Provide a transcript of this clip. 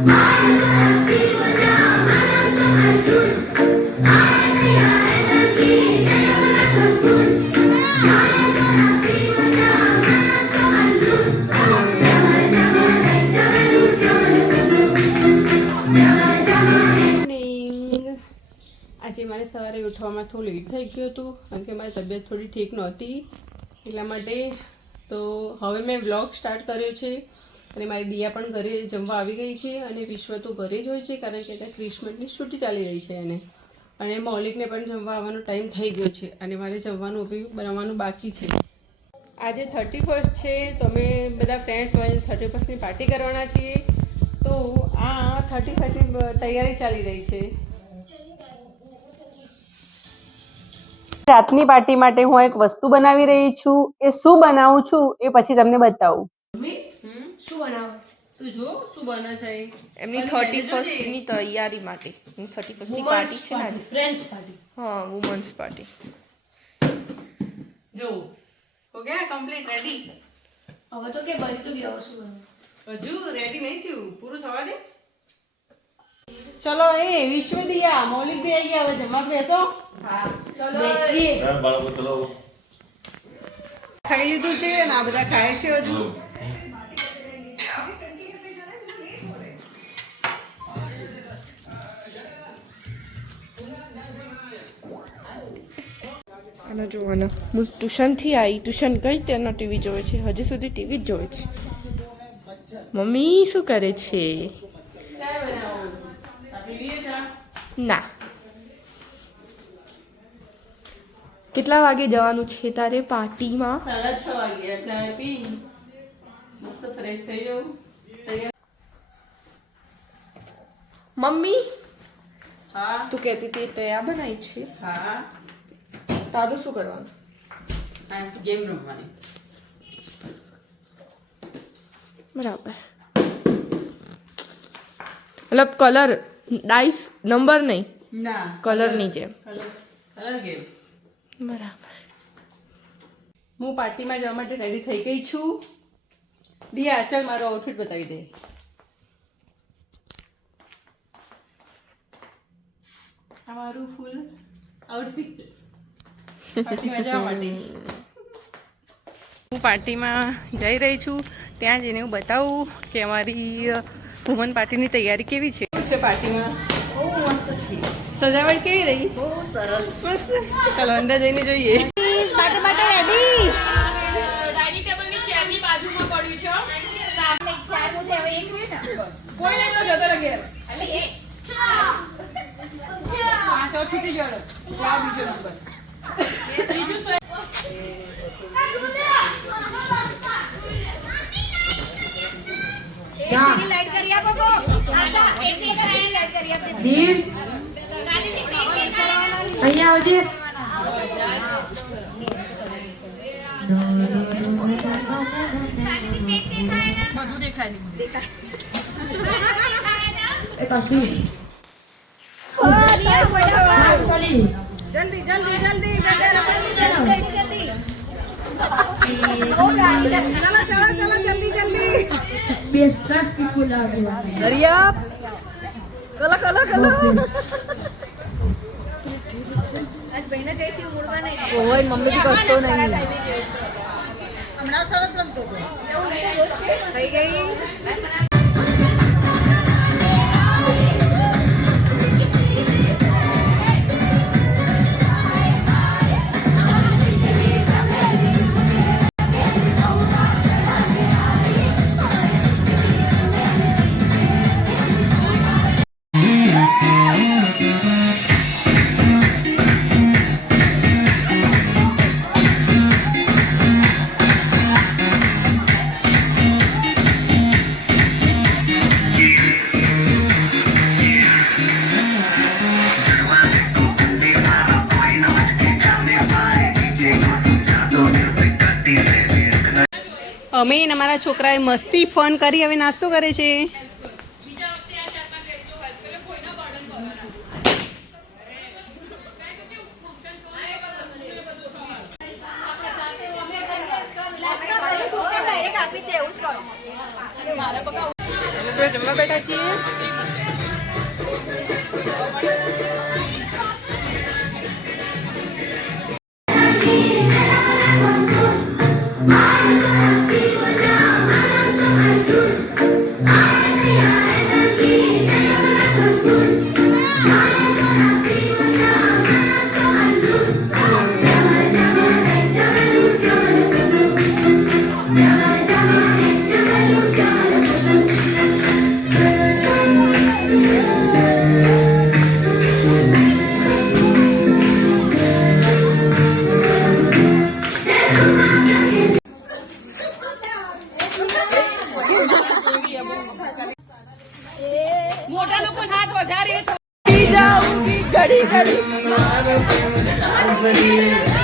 આજે મારે સવારે ઉઠવામાં થોડું લેટ થઈ ગયું હતું કારણ કે મારી તબિયત થોડી ઠીક નહોતી એટલા માટે. તો હવે મેં વ્લોગ સ્ટાર્ટ કર્યો છે અને મારી દિયા પણ ઘરે જમવા આવી ગઈ છે અને વિશ્વ તો ઘરે જ હોય છે કારણ કે ત્યાં ક્રિસમસની છૂટી ચાલી રહી છે એને. અને મૌલિકને પણ જમવા આવવાનો ટાઈમ થઈ ગયો છે અને મારે જમવાનું બી બનાવવાનું બાકી છે. આજે 31st છે તો અમે બધા ફ્રેન્ડ્સ મળીને 31સ્ટની પાર્ટી કરવાના છીએ. તો આ 31સ્ટની તૈયારી ચાલી રહી છે. રાતની પાર્ટી માટે હું એક વસ્તુ બનાવી રહી છું. એ શું બનાવું છું એ પછી તમને બતાવું. શું બનાવો તું જો શું બને છે એમની 31st ની તૈયારી માટે. 31st ની પાર્ટી છે ને આજે. Friends party. હા, વુમન્સ પાર્ટી. જો હો ગયા કમ્પ્લીટ રેડી. હવે તો કે બની તો ગયો શું બનાવું હજુ રેડી નહીં થયું, પૂરું થવા દે. ચલો એ વિશ્વ દિયા મૌલિક ભી આવી ગયા, હવે જમવા બેસો. હા ચલો બેસીએ. બાળકો ચલો. ખાઈ લીધું છે અને આ બધા ખાય છે હજુ. આનો જોવાનો હું ટ્યુશનથી આવી, ટ્યુશન ગઈ તેનો ટીવી જોવે છે, હજી સુધી ટીવી જ જોવે છે. મમ્મી શું કરે છે? ના, કેટલા વાગે જવાનું છે તારે પાર્ટીમાં? 6:30 વાગ્યા. ચા પી મસ્ત ફ્રેશ થઈ જાઉં. મમ્મી હા તું કહેતી હતી તૈયાર બનાવી છે, હા તારું શું કરવાનું? આ ગેમ રમવાની. બરાબર. મતલબ કલર ડાઈસ નંબર નહીં, ના કલરની જેમ. Colour game. બરાબર. હું પાર્ટીમાં જવા માટે રેડી થઈ ગઈ છું. દિયા ચાલ મારો આઉટફિટ બતાવી દે. આ મારું ફૂલ આઉટફિટ પાર્ટીમાં જવા માટે. હું પાર્ટીમાં જઈ રહી છું. ત્યાં જઈને હું બતાવું કે અમારી વુમન પાર્ટીની તૈયારી કેવી છે પાર્ટીમાં. બહુ મસ્ત છે. સજાવટ કેવી રહી? બહુ સરસ. મસ્ત. ચાલો અંદર જઈને જોઈએ. પાર્ટી માટે રેડી. ડાઇનિંગ ટેબલની ચેરની બાજુમાં પડ્યું છે. કોઈ નહીં તો જતો રહે. 5 और छुट्टी जोड़ो. क्या बीजो नंबर? बीजो सो. एलसीडी लाइट करिए आपको. आशा एलसीडी लाइट करिए आपने. दीप. भैया आओ जी. બધું દેખાય નહીં. एक असली. जल्दी जल्दी जल्दी चलो चलो चलो जल्दी जल्दी. बेस्टस पीपल आ गए. दरिया कला कला कला. आज बहना गई थी मुड़वा नहीं. ઓય મમ્મી થી કશતો નહીં. હમણાં સરસ રમતો હતો. થઈ ગઈ. અમે ને અમારા છોકરાએ મસ્તી ફન કરી હવે નાસ્તો કરે છે. આપણે જમવા બેઠા છીએ. મોઢાનો પણ હાથ વધારે ઘડી ઘડી